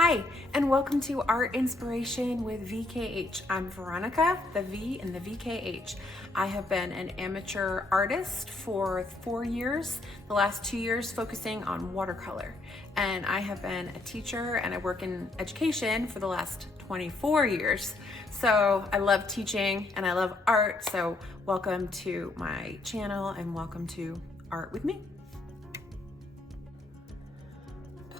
Hi, and welcome to Art Inspiration with VKH. I'm Veronica, the V in the VKH. I have been an amateur artist for 4 years, the last 2 years focusing on watercolor. And I have been a teacher and I work in education for the last 24 years. So I love teaching and I love art. So welcome to my channel and welcome to Art with me.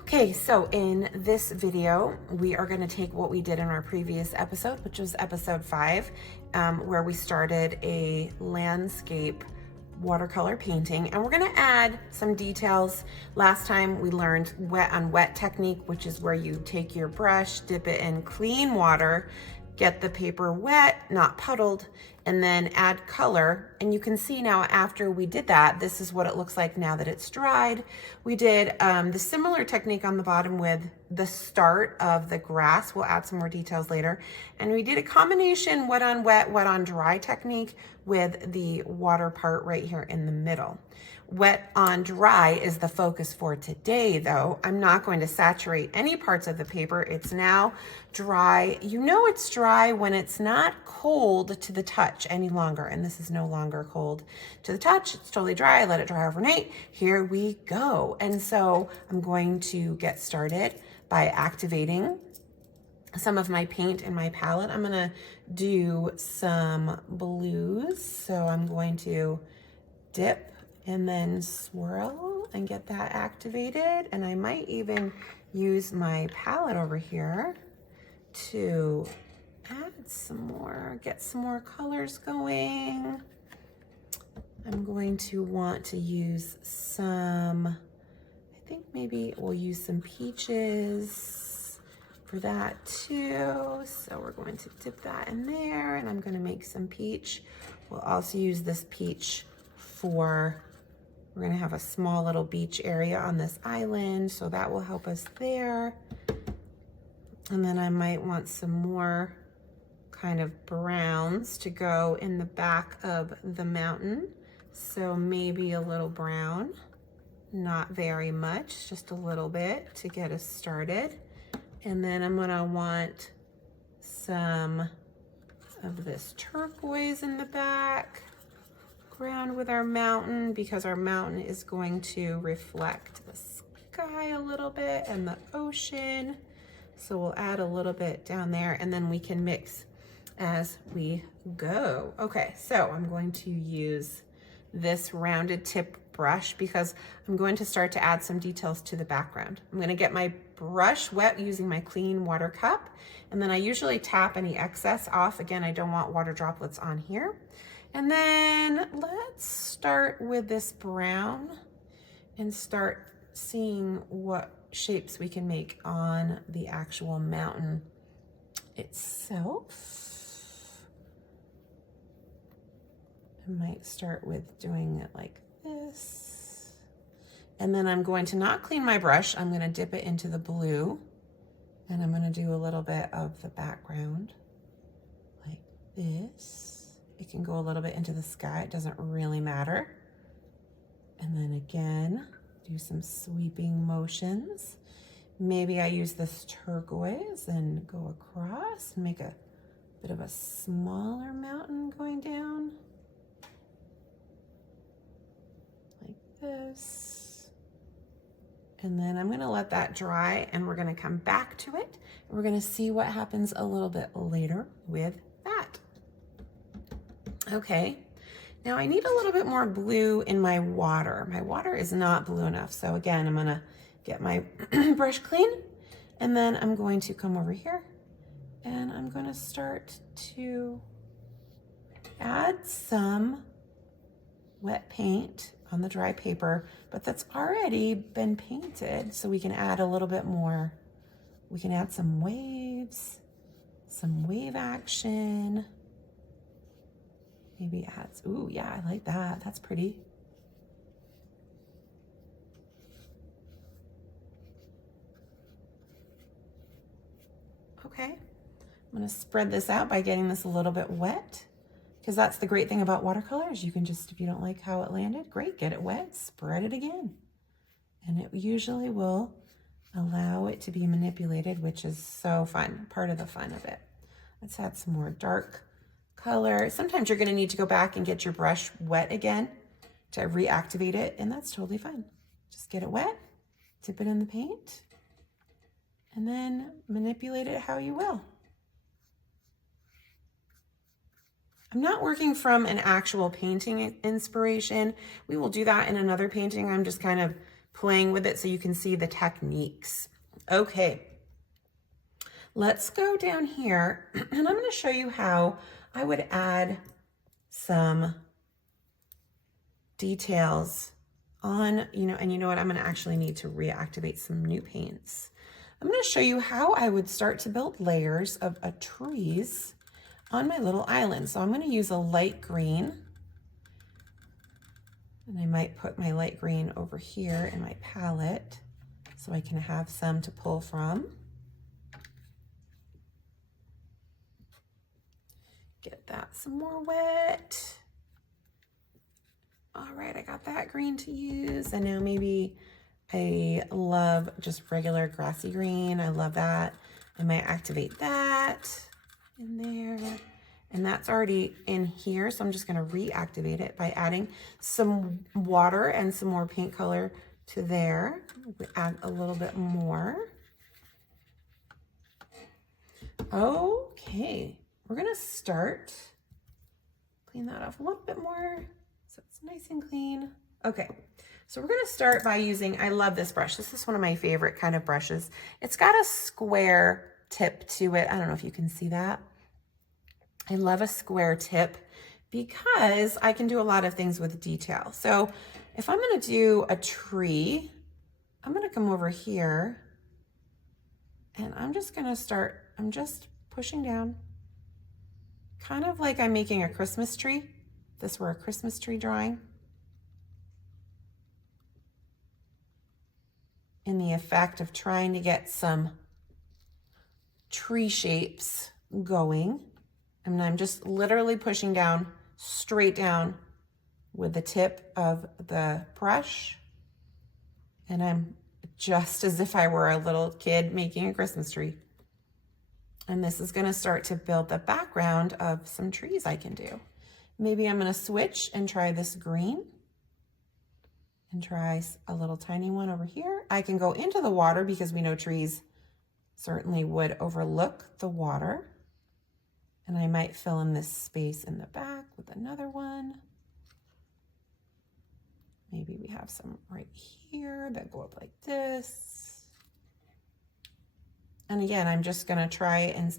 Okay, so in this video, we are going to take what we did in our previous episode, which was episode 5, where we started a landscape watercolor painting, and we're going to add some details. Last time we learned wet on wet technique, which is where you take your brush, dip it in clean water, get the paper wet, not puddled, and then add color. And you can see now after we did that, this is what it looks like now that it's dried. We did the similar technique on the bottom with the start of the grass. We'll add some more details later. And we did a combination wet on wet, wet on dry technique with the water part right here in the middle. Wet on dry is the focus for today, though. I'm not going to saturate any parts of the paper. It's now dry. You know it's dry when it's not cold to the touch any longer, and this is no longer cold to the touch. It's totally dry. I let it dry overnight. Here we go. And so I'm going to get started by activating some of my paint in my palette. I'm gonna do some blues. So I'm going to dip and then swirl and get that activated. And I might even use my palette over here to add some more, get some more colors going. I'm going to want to use some, I think maybe we'll use some peaches for that too. So we're going to dip that in there, and I'm gonna make some peach. We'll also use this peach for, we're gonna have a small little beach area on this island, so that will help us there. And then I might want some more kind of browns to go in the back of the mountain. So maybe a little brown, not very much, just a little bit to get us started. And then I'm gonna want some of this turquoise in the back ground with our mountain, because our mountain is going to reflect the sky a little bit and the ocean. So we'll add a little bit down there, and then we can mix as we go. Okay, so I'm going to use this rounded tip brush because I'm going to start to add some details to the background. I'm going to get my brush wet using my clean water cup, and then I usually tap any excess off. Again, I don't want water droplets on here. And then let's start with this brown and start seeing what shapes we can make on the actual mountain itself. I might start with doing it like this. And then I'm going to not clean my brush. I'm going to dip it into the blue, and I'm going to do a little bit of the background like this. It can go a little bit into the sky. It doesn't really matter. And then again, do some sweeping motions. Maybe I use this turquoise and go across and make a bit of a smaller mountain going down like this. And then I'm gonna let that dry, and we're gonna come back to it. And we're gonna see what happens a little bit later with that. Okay, now I need a little bit more blue in my water. My water is not blue enough. So again, I'm gonna get my brush clean, and then I'm going to come over here and I'm gonna start to add some wet paint on the dry paper, but that's already been painted. So we can add a little bit more. We can add some waves, some wave action. Maybe adds, ooh, yeah, I like that. That's pretty. Okay, I'm gonna spread this out by getting this a little bit wet, because that's the great thing about watercolors. You can just, if you don't like how it landed, great, get it wet, spread it again. And it usually will allow it to be manipulated, which is so fun, part of the fun of it. Let's add some more dark color. Sometimes you're going to need to go back and get your brush wet again to reactivate it, and that's totally fine. Just get it wet, dip it in the paint, and then manipulate it how you will. I'm not working from an actual painting inspiration. We will do that in another painting. I'm just kind of playing with it so you can see the techniques. Okay, let's go down here and I'm going to show you how I would add some details on, and you know what, I'm going to actually need to reactivate some new paints. I'm going to show you how I would start to build layers of trees on my little island. So I'm going to use a light green, and I might put my light green over here in my palette so I can have some to pull from. Get that some more wet. All right, I got that green to use. And now maybe I love just regular grassy green. I love that. I might activate that in there. And that's already in here, so I'm just gonna reactivate it by adding some water and some more paint color to there. We add a little bit more. Okay, we're gonna start, clean that off a little bit more so it's nice and clean. Okay, so we're gonna start by using, I love this brush. This is one of my favorite kind of brushes. It's got a square tip to it. I don't know if you can see that. I love a square tip because I can do a lot of things with detail. So if I'm gonna do a tree, I'm gonna come over here and I'm just gonna start, I'm just pushing down, kind of like I'm making a Christmas tree. If this were a Christmas tree drawing. In the effect of trying to get some tree shapes going. And I'm just literally pushing down, straight down with the tip of the brush. And I'm just as if I were a little kid making a Christmas tree. And this is gonna start to build the background of some trees I can do. Maybe I'm gonna switch and try this green and try a little tiny one over here. I can go into the water because we know trees certainly would overlook the water. And I might fill in this space in the back with another one. Maybe we have some right here that go up like this. And again, I'm just gonna try and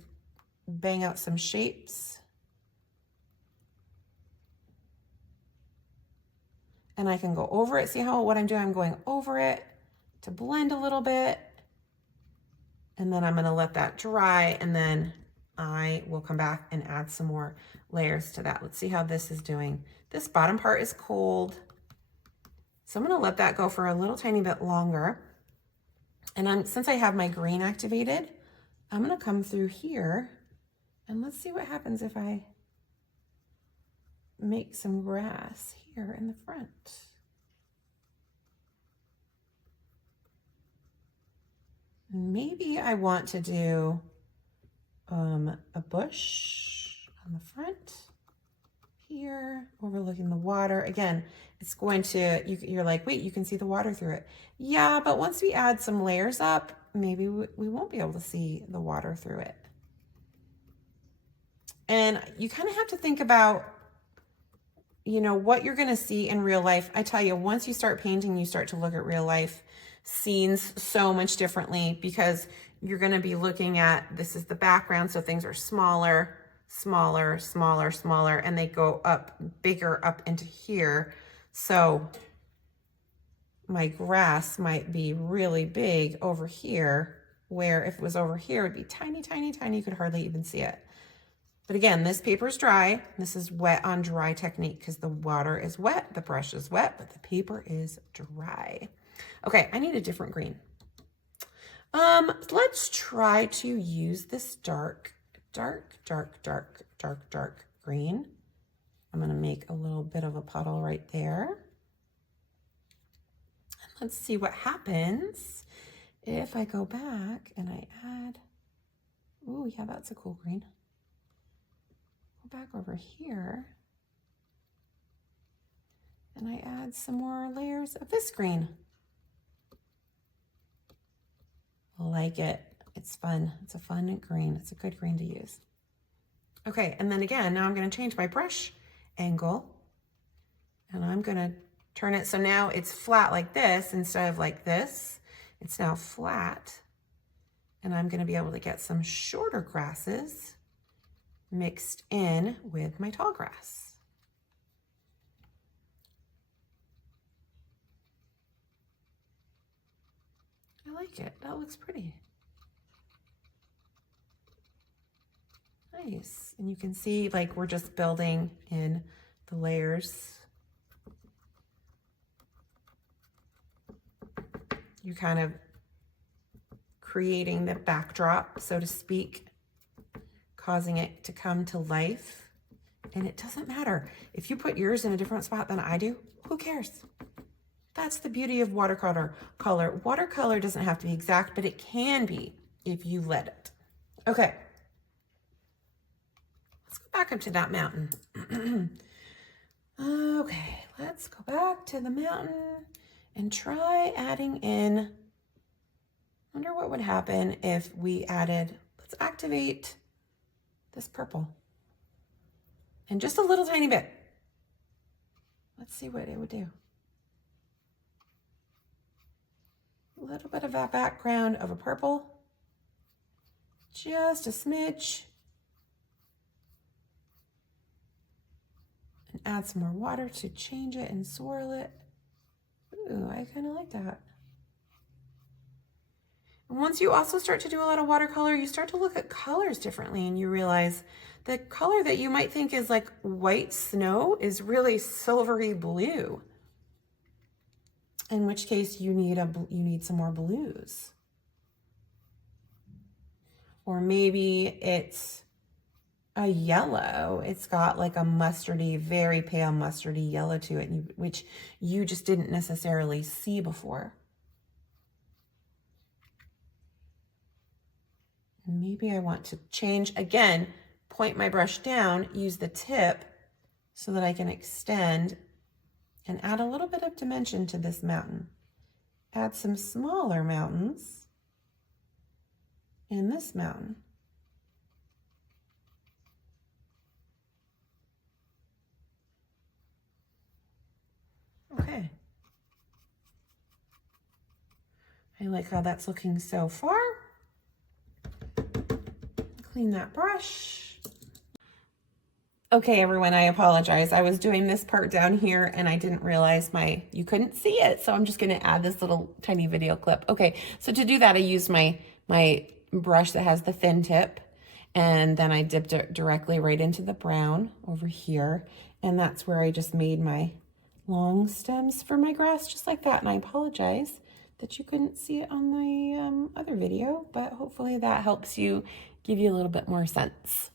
bang out some shapes. And I can go over it. See how what I'm doing? I'm going over it to blend a little bit. And then I'm gonna let that dry, and then I will come back and add some more layers to that. Let's see how this is doing. This bottom part is cold. So I'm gonna let that go for a little tiny bit longer. And since I have my green activated, I'm gonna come through here and let's see what happens if I make some grass here in the front. Maybe I want to do a bush on the front here, overlooking the water. Again, it's going to, you're like, wait, you can see the water through it. Yeah, but once we add some layers up, maybe we won't be able to see the water through it. And you kind of have to think about, what you're going to see in real life. I tell you, once you start painting, you start to look at real life scenes so much differently, because you're going to be looking at, this is the background, so things are smaller, smaller, smaller, smaller, and they go up bigger up into here. So my grass might be really big over here, where if it was over here, it would be tiny, tiny, tiny. You could hardly even see it. But again, this paper is dry. This is wet on dry technique because the water is wet, the brush is wet, but the paper is dry. Okay, I need a different green. Let's try to use this dark green. I'm gonna make a little bit of a puddle right there. And let's see what happens if I go back and I add, oh yeah, that's a cool green. Go back over here and I add some more layers of this green. I like it. It's fun. It's a fun green. It's a good green to use. Okay, and then again, now I'm going to change my brush angle and I'm going to turn it so now it's flat like this instead of like this. It's now flat, and I'm going to be able to get some shorter grasses mixed in with my tall grass. I like it. That looks pretty. Nice. And you can see like we're just building in the layers. You're kind of creating the backdrop, so to speak, causing it to come to life. And it doesn't matter. If you put yours in a different spot than I do, who cares? That's the beauty of watercolor. Watercolor doesn't have to be exact, but it can be if you let it. Okay. Let's go back up to that mountain. Okay, let's go back to the mountain and try adding in, wonder what would happen if we added, let's activate this purple. And just a little tiny bit. Let's see what it would do. A little bit of that background of a purple. Just a smidge. And add some more water to change it and swirl it. Ooh, I kind of like that. And once you also start to do a lot of watercolor, you start to look at colors differently and you realize the color that you might think is like white snow is really silvery blue. In which case you need some more blues. Or maybe it's a yellow. It's got like a mustardy, very pale mustardy yellow to it, which you just didn't necessarily see before. Maybe I want to change, again, point my brush down, use the tip so that I can extend and add a little bit of dimension to this mountain. Add some smaller mountains in this mountain. Okay. I like how that's looking so far. Clean that brush. Okay, everyone, I apologize. I was doing this part down here and I didn't realize you couldn't see it. So I'm just gonna add this little tiny video clip. Okay, so to do that, I used my brush that has the thin tip, and then I dipped it directly right into the brown over here. And that's where I just made my long stems for my grass, just like that. And I apologize that you couldn't see it on the other video, but hopefully that helps you, give you a little bit more sense.